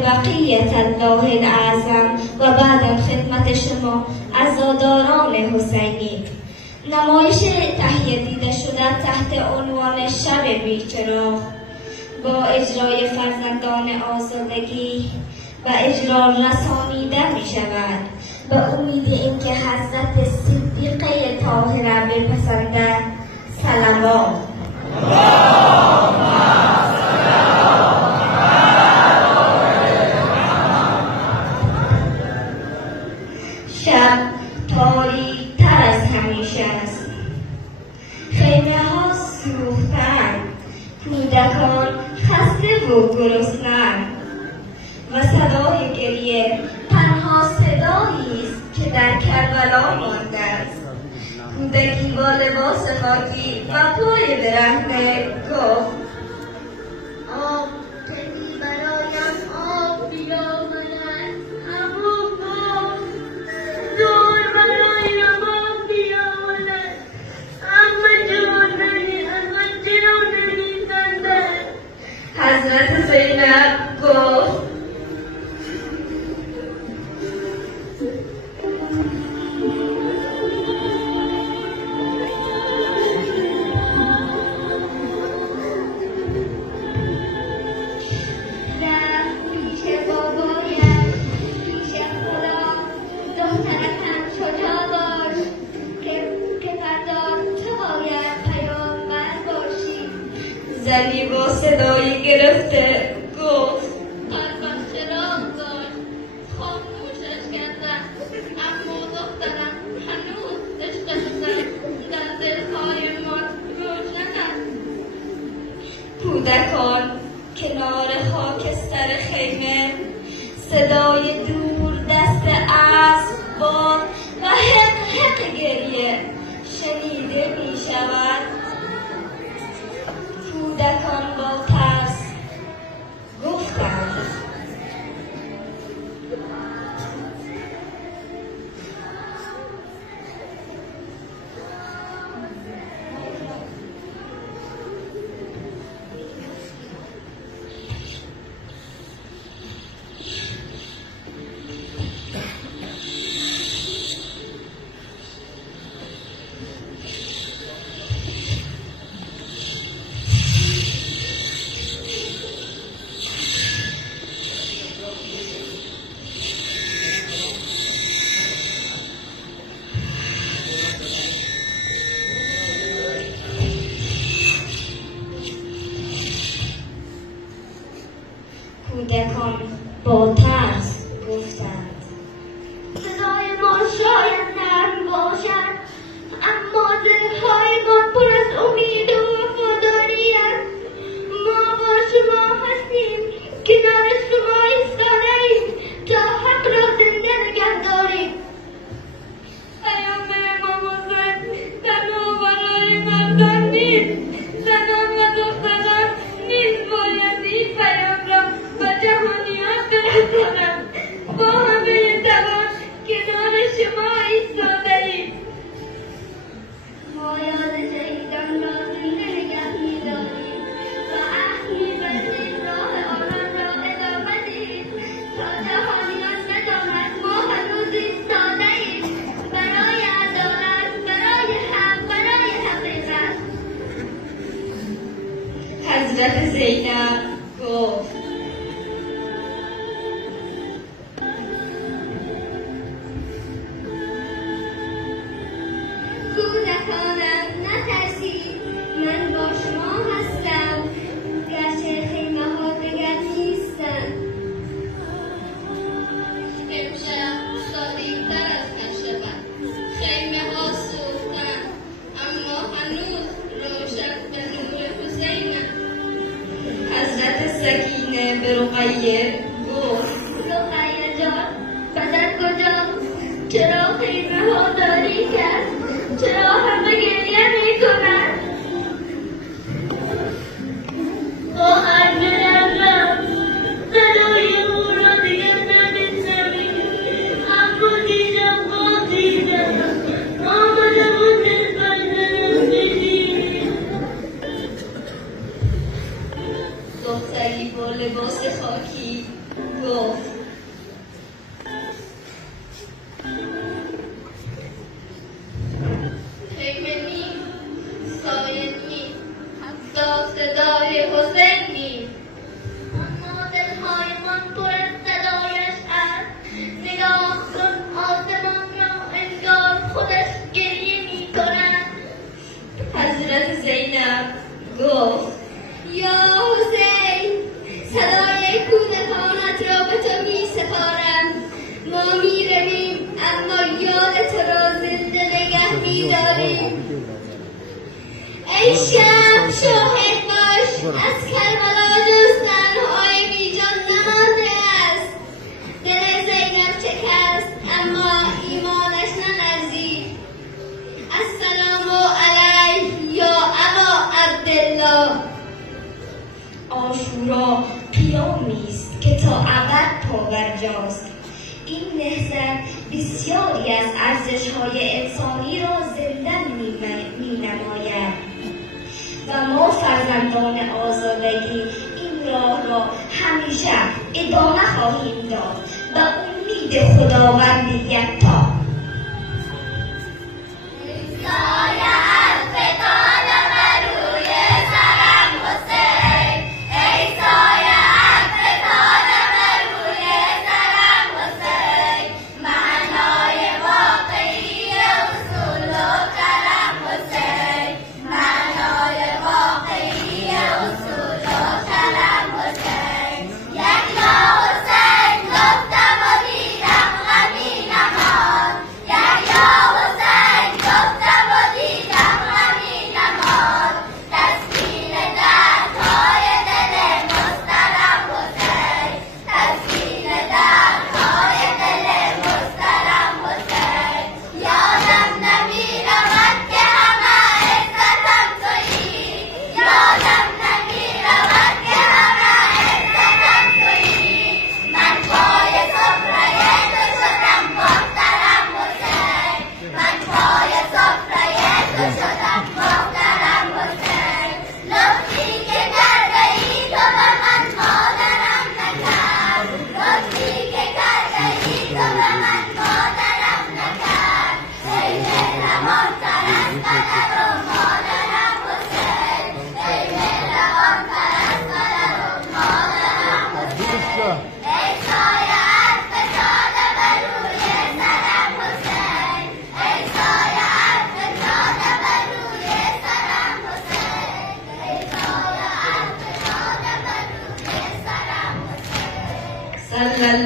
بقیت الله الاعظم و بعد خدمت شما عزاداران حسینی. نمایش تهیه دیده شده تحت عنوان شب بیچراغ با اجرای فرزندان آزادگی و اجرا رسانیده می شود به امید اینکه حضرت صدیقه طاهره بپسندند. صلوات. شب تاریک‌تر از همیشه است. خیمه ها سوختند، کودکان خسته و گرسنه‌اند و صدای گریه تنها صدایی است که در کربلا مانده است. کودکی با لباس خاکی و پای برهنه گفت: آب تهی برایم آب بیامد، اما باز زور برایم آب بیامد، اما جون نمی‌خندد. حضرت زینب گفت: زنی با صدایی گرفته گفت: قلبم چراغ داشت، خاموشش کردم، اما دخترم هنوز عشقش در دلهای ما روشن است. کودکان کنار خاکستر خیمه صدای دور دست اسب باد و حق گریه شنیده می شود. کودکان با ترس گفتند: کودکان با ترس گفتند: صدای ما شاید نرم باشد، اما دلهای ما پر از امید و وفاداری است. ما با شما هستیم، کنار شما ایستاده‌ایم تا حق را زنده نگه داریم. پیام امام حسین تنها برای مردان نیست، زنان و دختران نیز باید این پیام را جهانیان برسانم. با همه تلاش کنار شما ایستاده‌ایم. ما یاد شهیدان را زنده نگه می‌داریم و عهد می‌بندیم راه آنان را ادامه دهیم تا جهانیان بداند ما هنوز ایستاده‌ایم برای عدالت، برای حق، برای حقیقت. حضرت زینب گفت: کودکانم نترسید، من با شما هستم، گرچه خیمه ها دیگر نیستند. امشب تاریک‌تر از هرشب، خیمه ها سوختند، اما هنوز روشن به نور حسین است. حضرت سکینه به رقیه گفت: رقیه جان، بدن کجاست؟ چرا خیمه ها تاریک است؟ چرا همه گریه می‌کنند؟ خواهر برم، صدای او را دیگر نمی‌شنویم، اما دیدم ما دیدم، آمدم و دل بردنم ببینیم. دختری با لباس خاکی خاکی گفت خیمه سایه نی صدای حسین نی اما دلهایمان پر صدایش است نگاه کن آسمان را انگار خودش گریه می کند حضرت زینب گفت یا حسین صدای کودکانت را به تو می سپارم ما می رویم اما یاد تو را زنده نگه می داریم ای شب شاهد باش از کربلا جز تنهای بی جان نمانده است دل زینب شکست اما ایمانش نلرزید السلام علیک یا ابا عبدالله عاشورا پیامی است که تا ابد پابرجاست این نهضت بسیاری از ارزش‌های انسانی را زنده می‌نماید و ما فرزندان آزادگی این راه را همیشه ادامه خواهیم داد و امید خداوند یکتا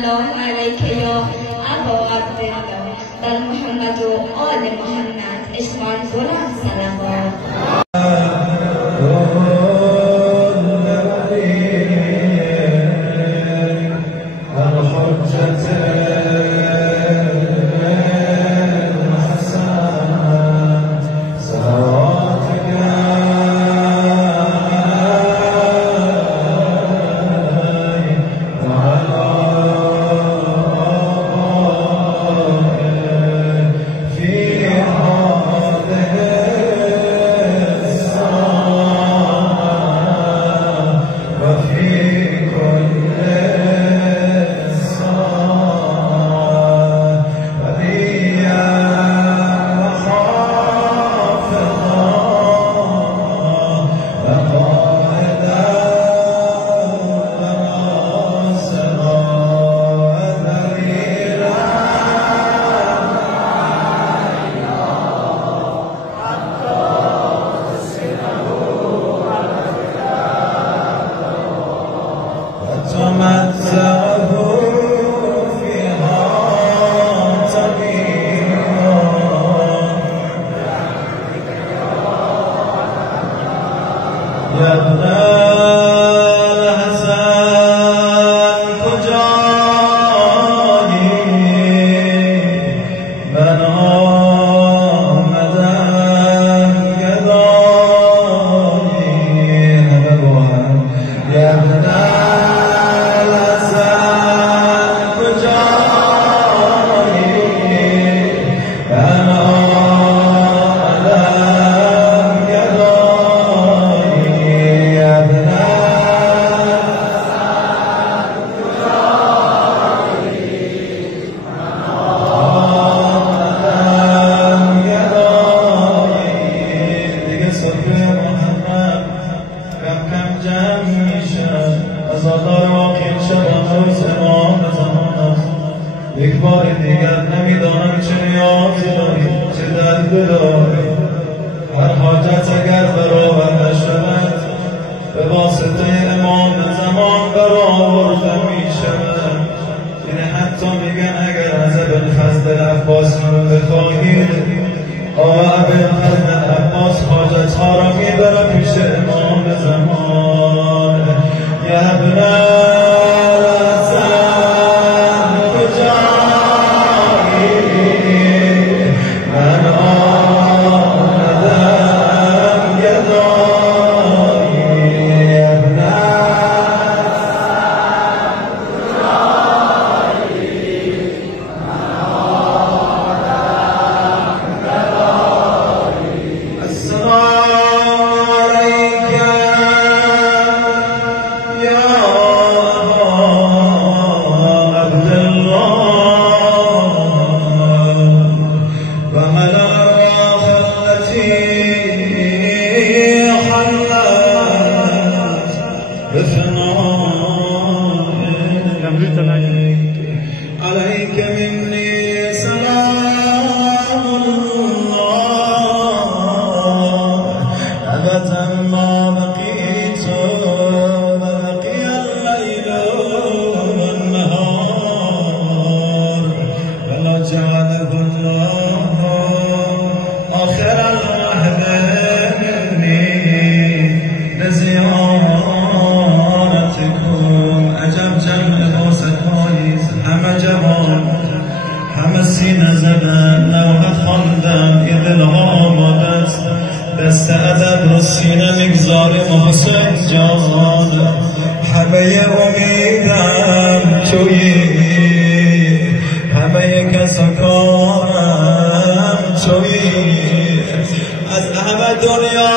الله علیک یا ابا عبدالله بر محمد و آل محمد اشمال بلند صلوات Yeah. یا که این شبان روز امام زمان است. یک بار دیگر نمیدانم چه نیازی داری، چه درد داری. هر حاجت اگر برآورده شود به واسطه امام زمان برآورده می شود. یعنی حتی میگن اگر از ابوالفضل عباس رو بخواهید، آقا ابوالفضل عباس حاجت ها را میبره پیش امام زمان. یا ابن عليك مني سلام الله أبدا ما بقيت وبقي الليل والنهار ولا جعله الله آخر العهد مني لزيارتكم. عجب جمع وسطایی، همه جوان، همه سینه زدن، نوحه خواندم، یه دلها آماده است دست ادب رو سینه میگذاریم حسین جان. همه امیدم تویی، همه کسا کارم تویی. از همه دنیا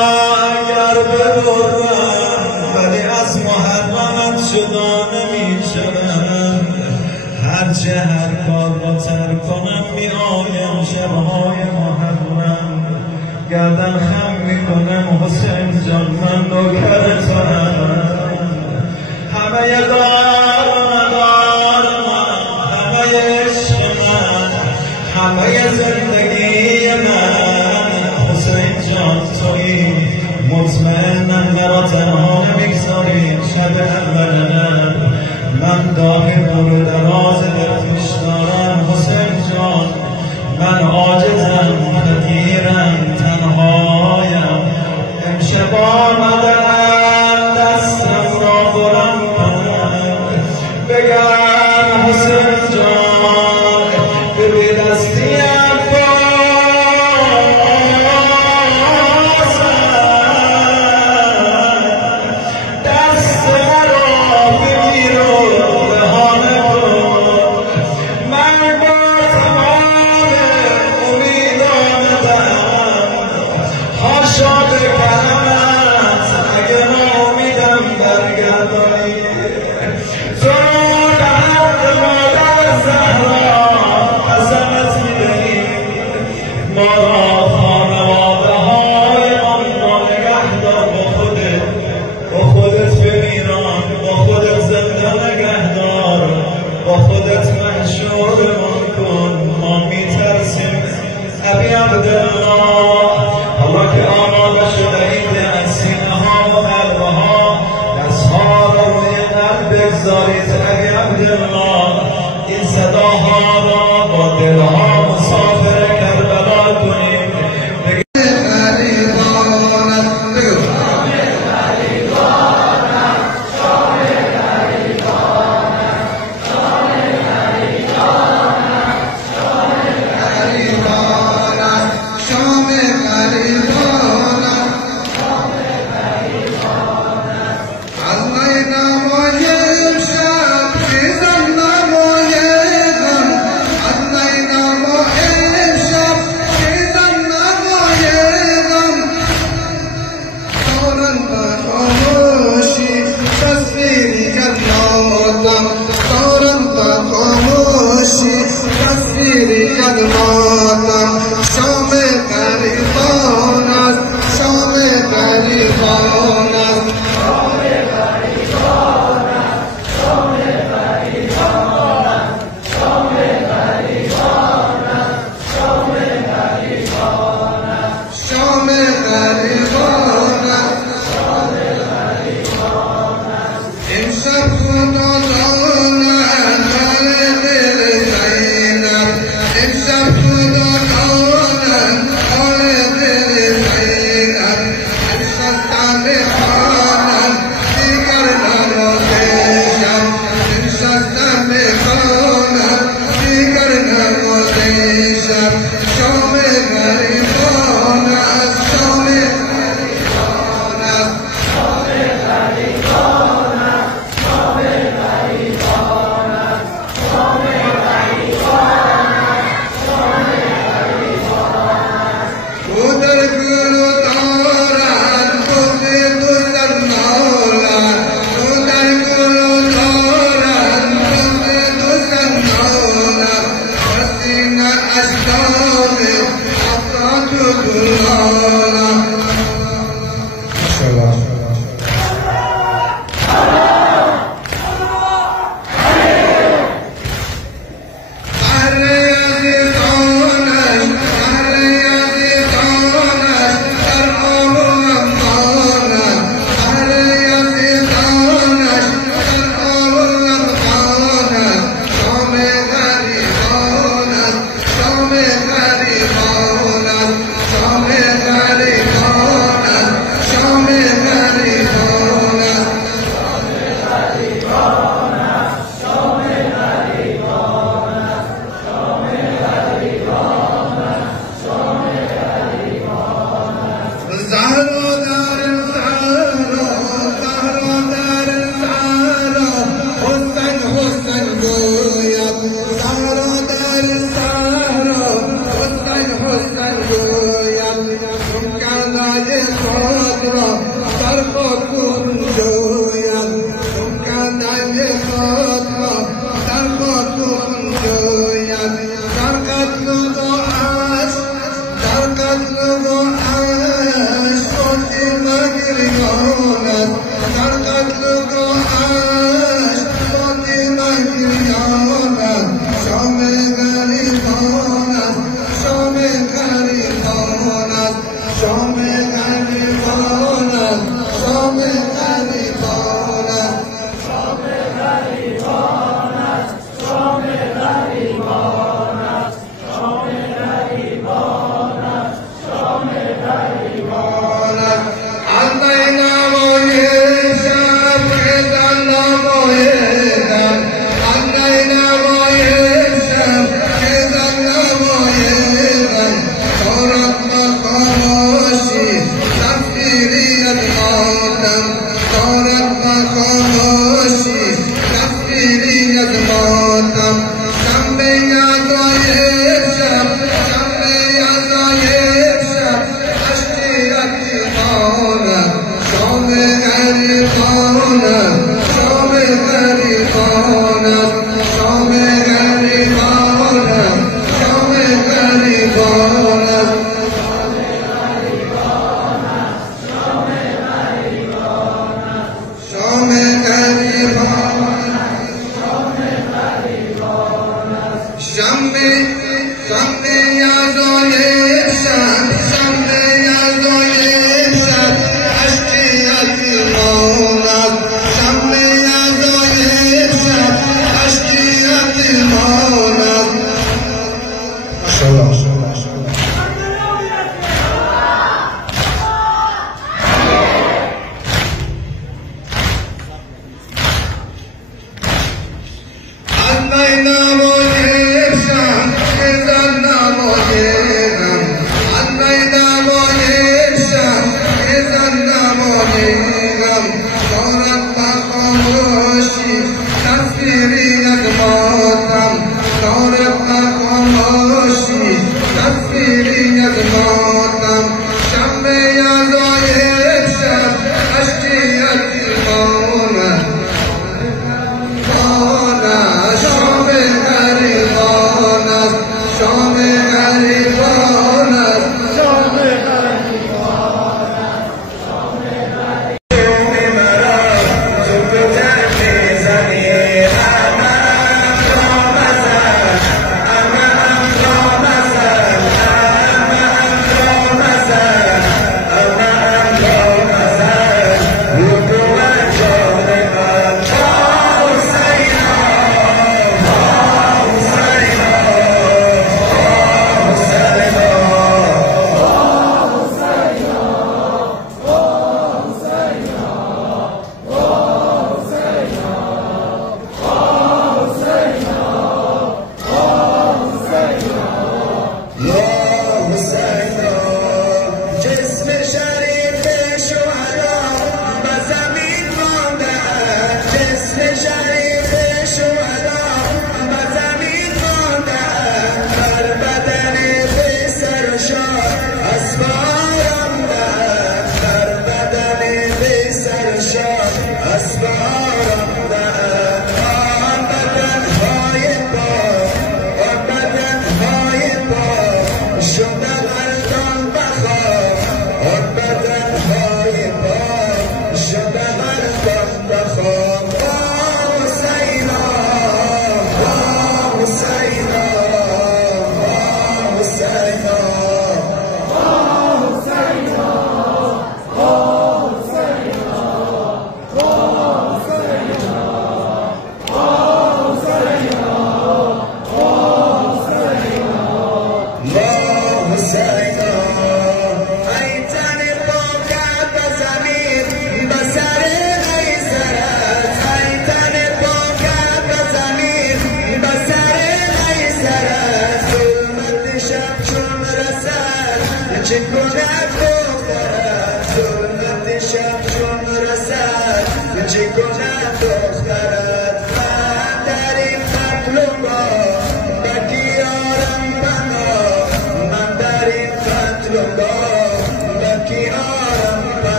اگر ببرم ولی از محرمت جدا نمیشم. هرچه هر کار را ترک کنم میآیم شبهای محرم، گردن خم میکنم حسین جان من نوکرتم. همه دار من، همه عشق من، همه زندگی من حسین جان تویی. مطمئنم مرا تنها نمیگذاری شب اولنم. من داخل دور دراز دلخوش دارم حسین جان. من عاجزم، فقیرم، تنهایم. امشب آمدم دستم را بلند کنم بگم حسین جان ببین دستیم این صداها را با دلها مسافر کربلا کنیم.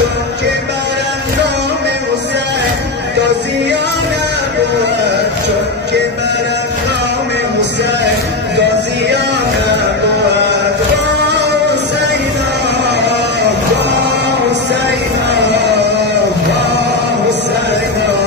چون که برم نام حسین تازیان بود چون که برم نام حسین تازیان بود با حسینا با حسینا با حسینا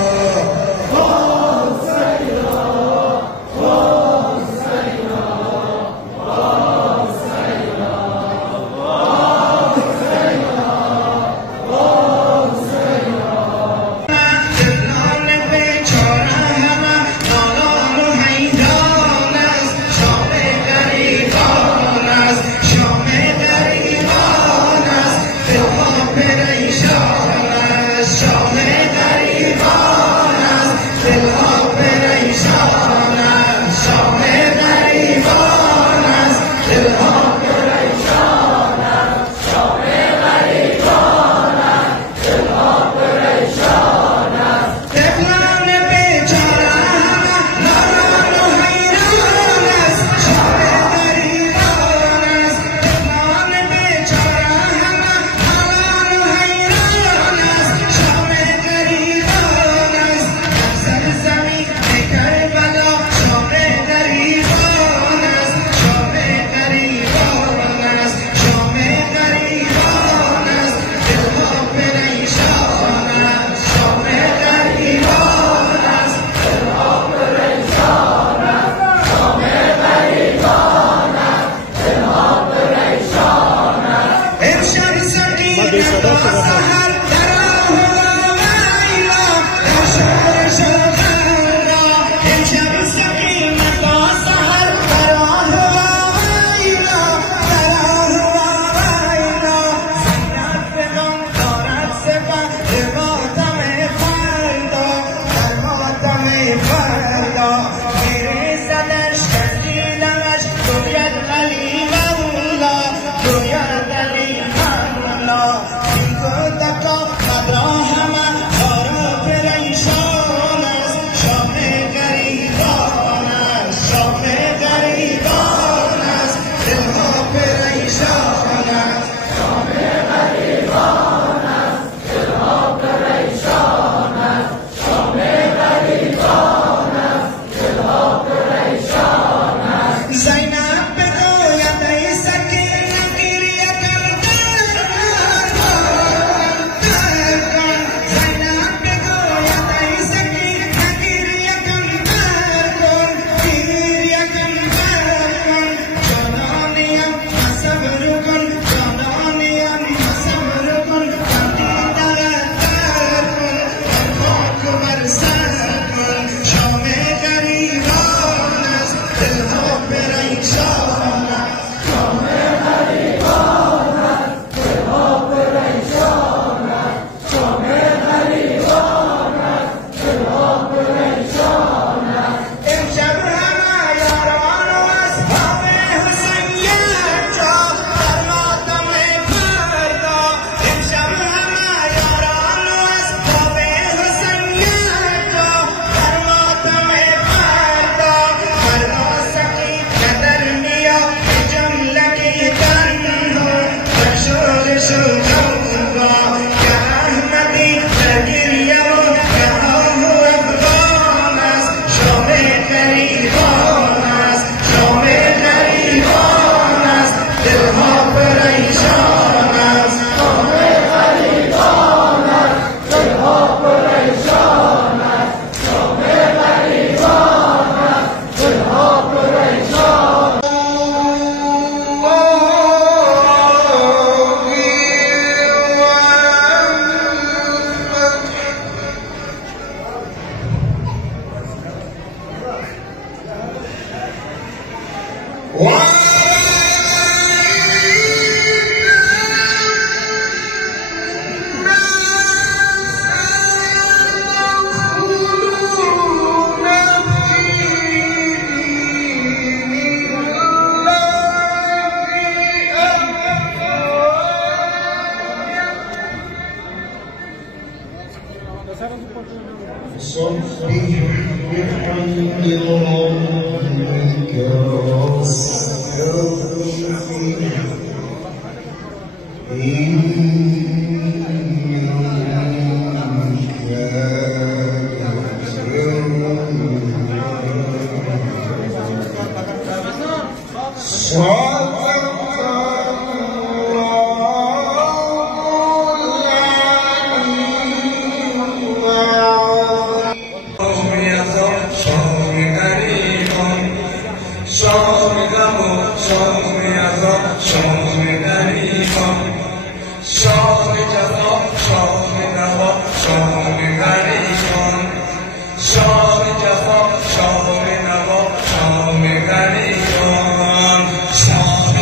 شام جفا شام نوا شام غریبان شام جفا شام نوا شام غریبان شام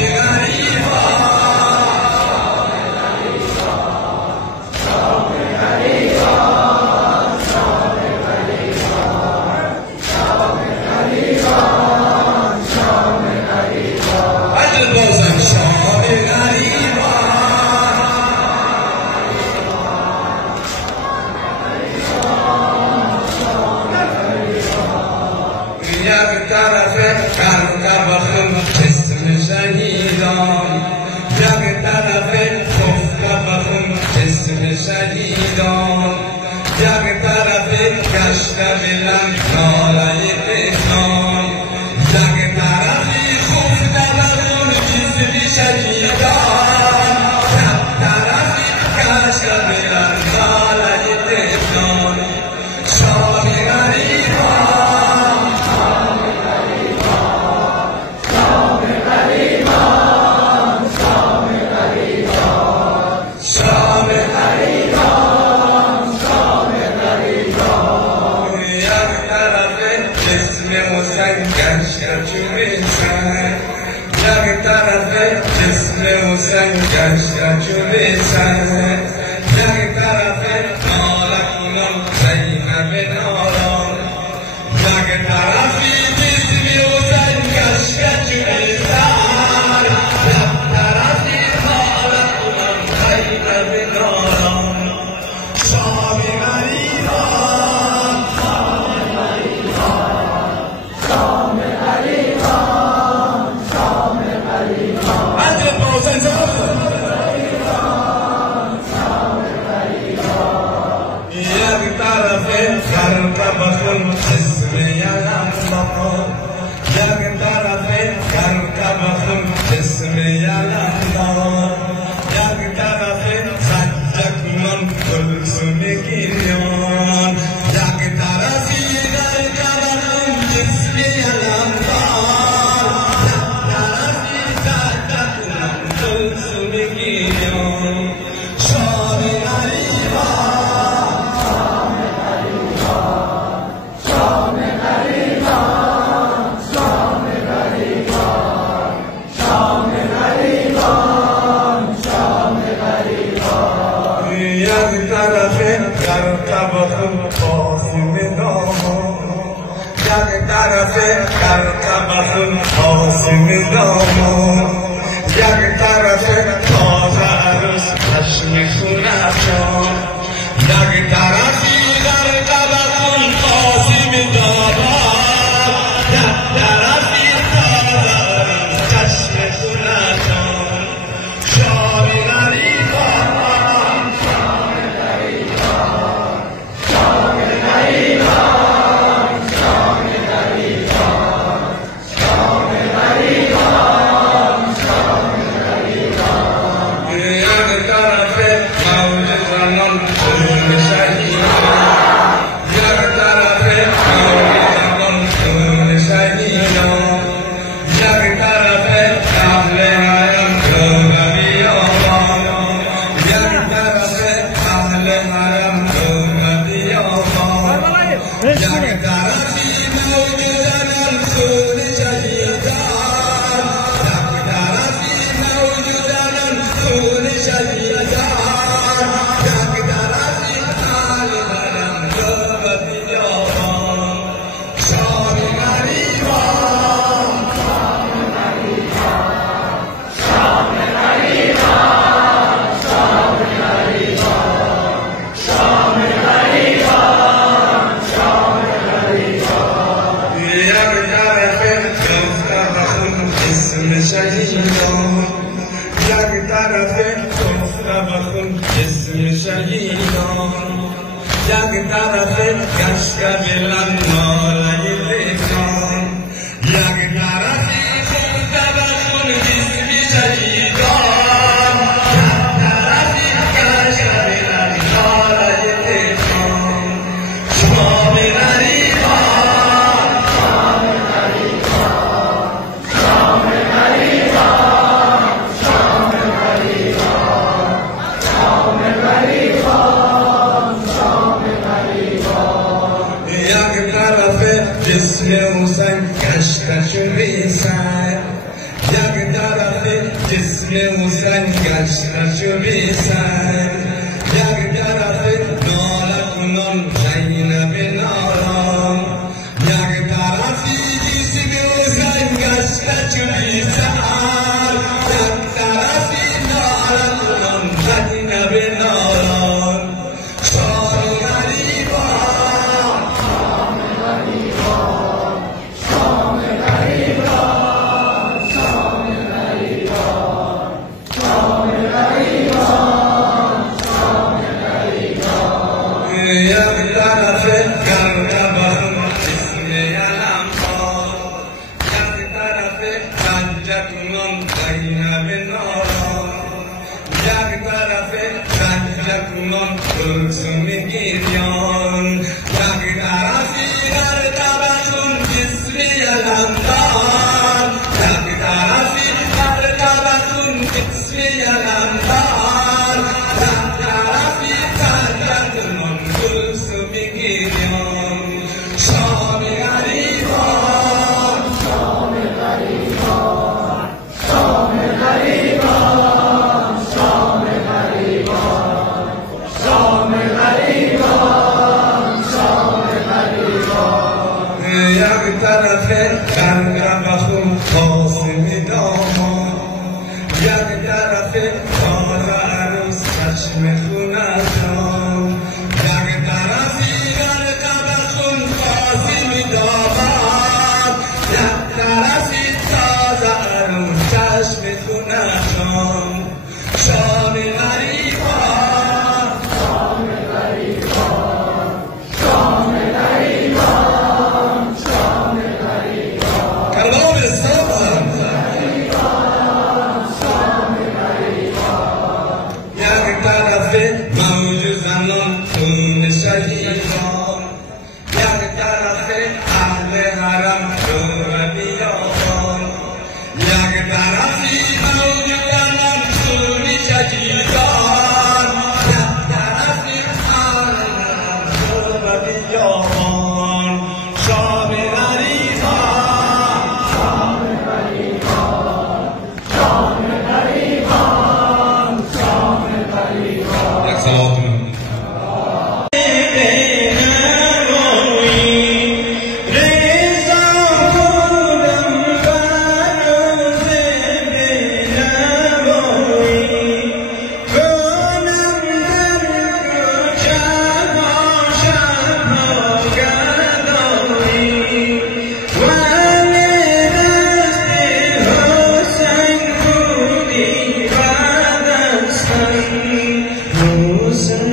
گشته ریسن یک طرف جسم حسین گشته ریسن یک طرف ناله کنان زینب نالان یک طرفی جسم حسین گشته ریسن یک طرفی ناله کنان زینب نالان شام Listen.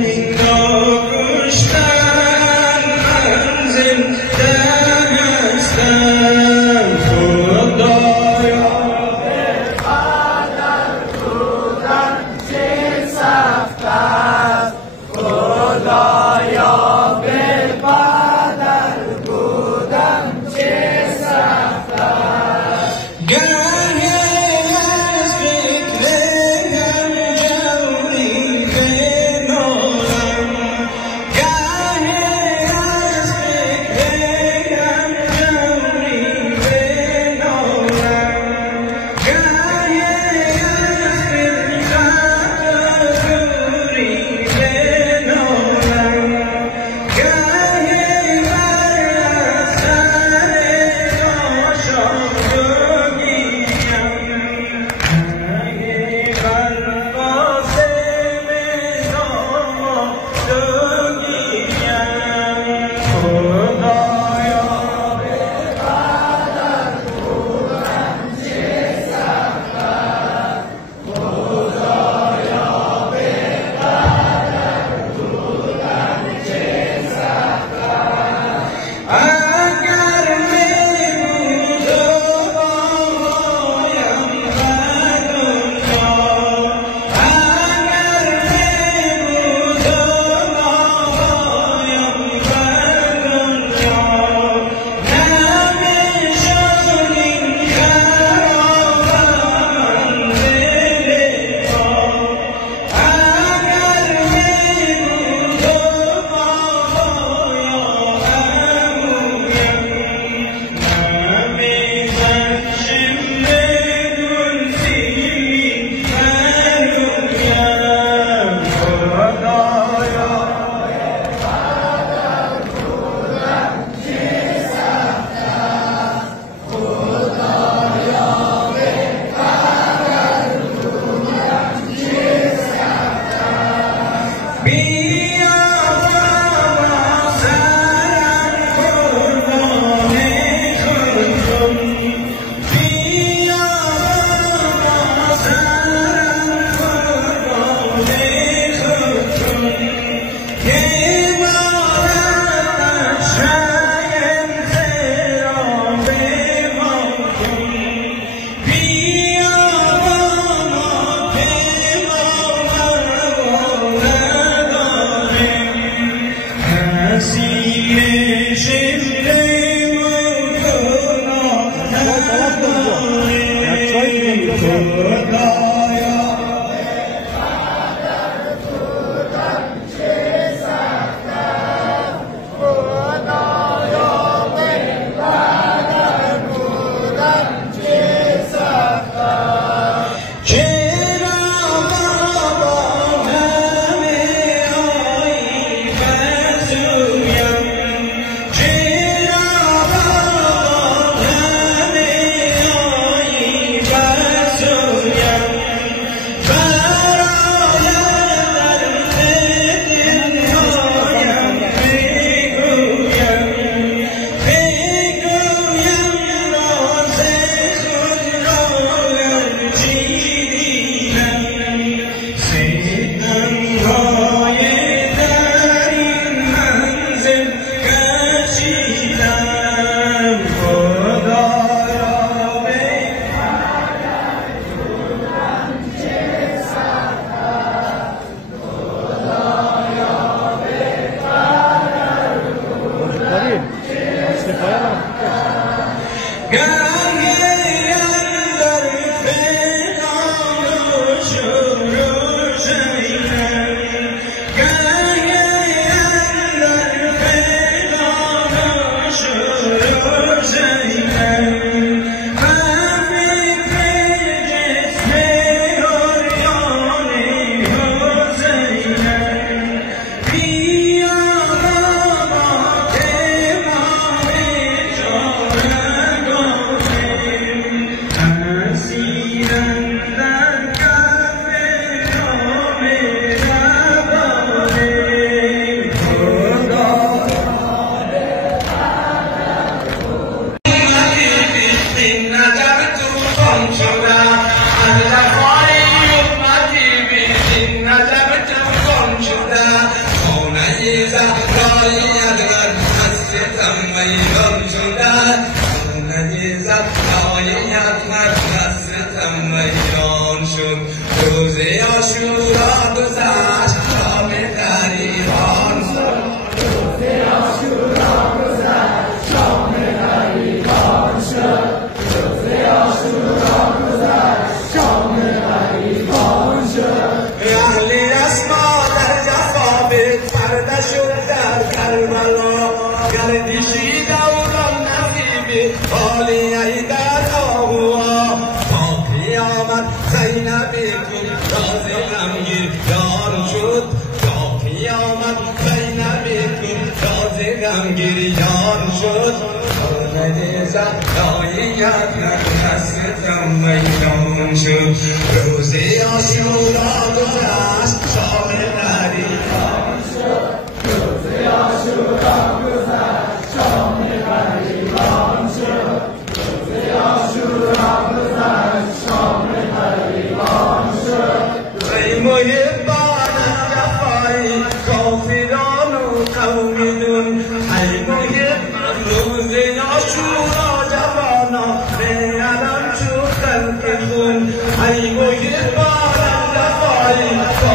I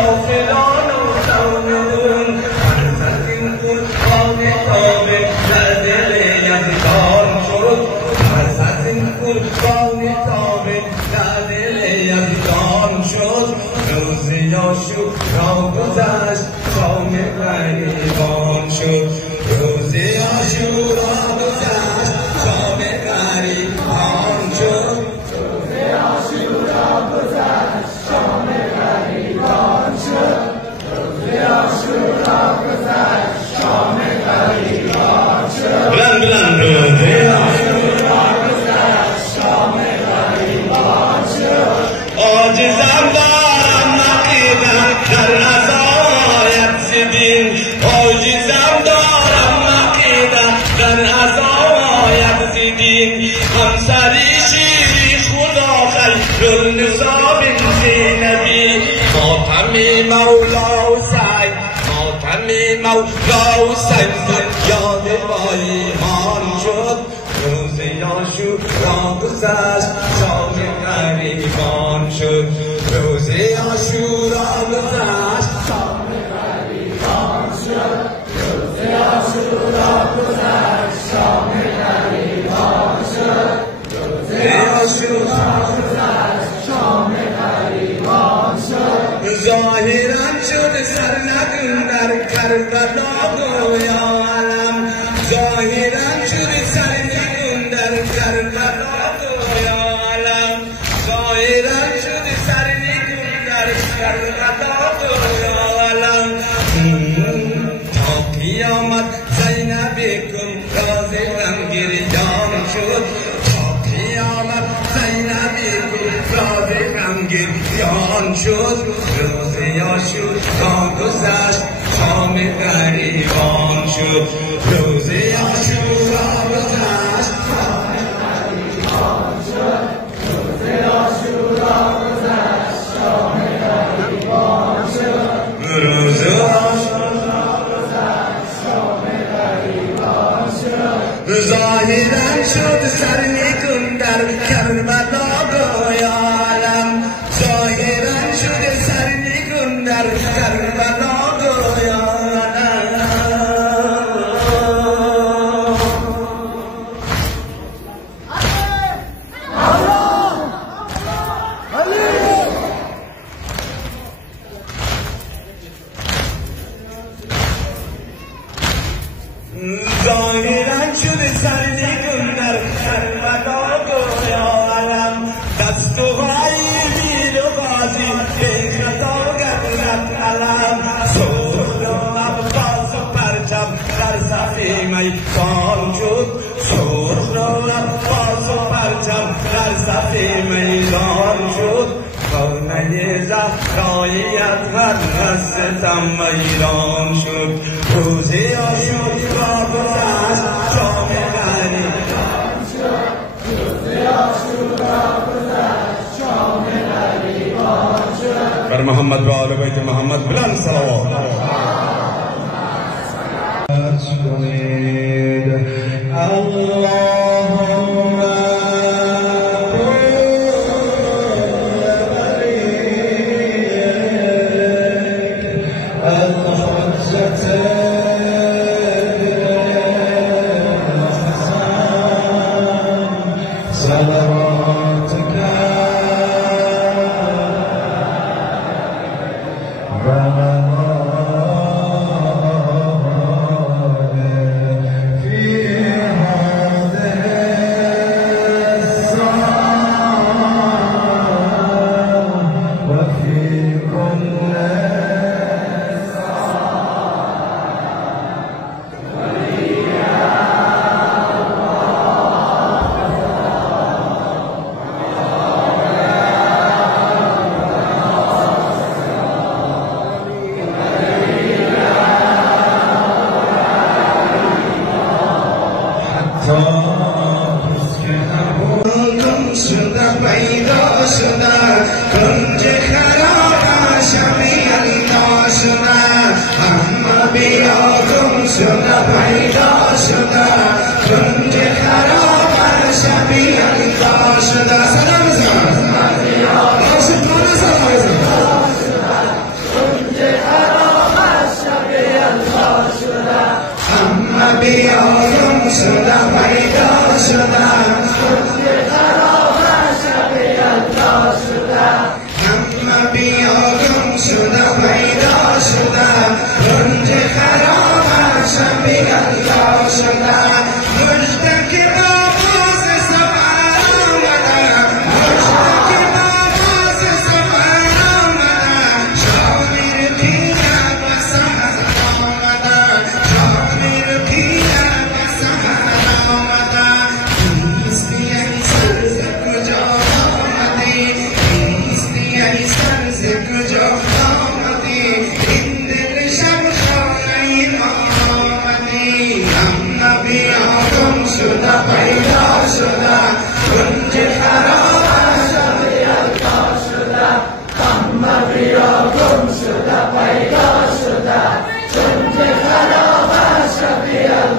رسیدین عاجزم دارم عقیدت در عزایت زیدین همسری شیری خدا خیرالنسا بن زینبی ماتم مولا حسین ماتم مولا حسین یاد با ایمان شد روز عاشورا گذشت شام غریبان شد روز عاشورا گذشت شام غریبان شد روز عاشورا گذشت شام غریبان شد روز عاشورا گذشت شام غریبان شد ظاهرا شد سرنگون در کربلا گویا علم ظاهرا شد سرنگون در کربلا گویا علم ظاهرا شد سرنگون در کربلا گویا علم تا قیامت زینب کن راز غمگریان شد تا قیامت زینب کن راز غمگریان شد روز عاشورا گذشت شام غریبان شد روز عاشورا گذشت شام غریبان شد روز عاشورا گذشت شام غریبان شد روز عاشورا گذشت شام غریبان شد ظاهرا شد سرنگون در کربلا گویا علم ظاهرا شد سرنگون در کربلا گویا ظاهرا شد سرنگون در کربلا گویا علم دست و پای میر و غازی به خطا گردد علم سرخ و عباس و پرچم در صف میدان شد سرخ و عباس و پرچم در صف میدان شد خانه زهرایی از هر ستم ویران شد روز عاشورا گذشت شام غریبان شد روز عاشورا گذشت شام غریبان شد بر محمد و آل بیت محمد بلند صلوات اللهم Allah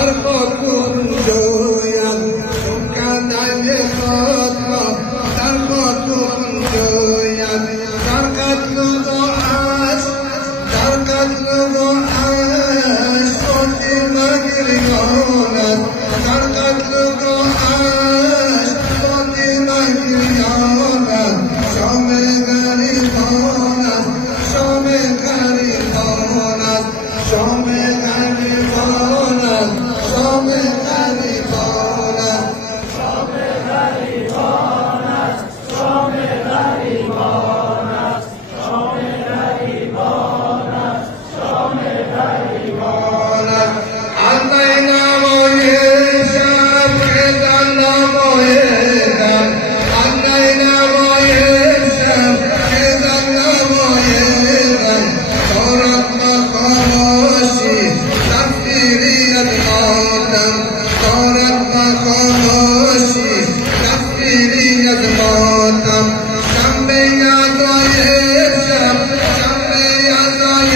در خاطر جویم کندن خود را در خاطر جویم در قتل و عشق در قتل و عشق صوتی مگریانت در قتل و عشق صوتی مگریانت شام غریبانت شام غریبانت شام غریبانت شام غریبانت شام غریبانت شام غریبانت شام غریبانت شام غریبانت از نمای شب خدان نمایدم از نمای شب خدان نمایدم دارد مخاموشی تفسیریت ماتم دارد مخاموشی تفسیریت ماتم شب یزای شب شب یزای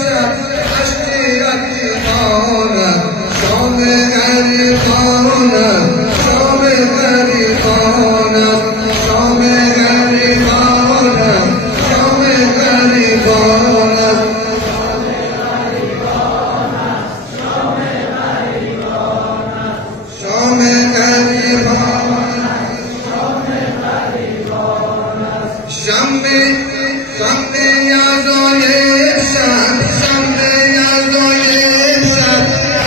شب اشکیت مانم شام غریبانم شام غریبانم شام غریبانم شام غریبانم شام غریبانم شب یزای شب شب یزای شب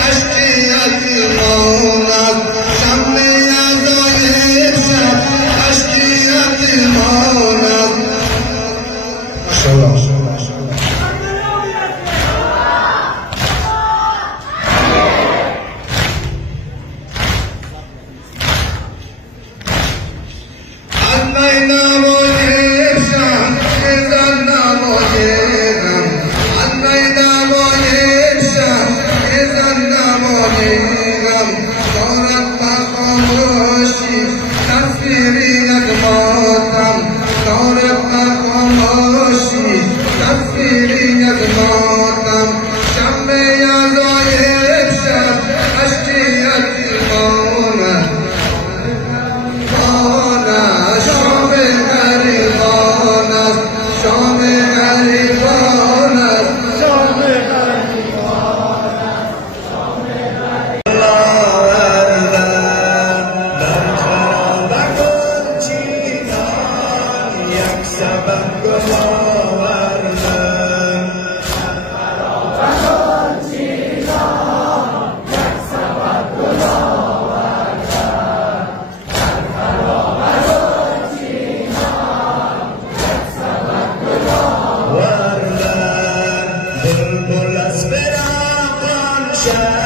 اشکیت مانم شب یزای شب اشکیت مانم ماشاءالله Bull, bull, espera, concha.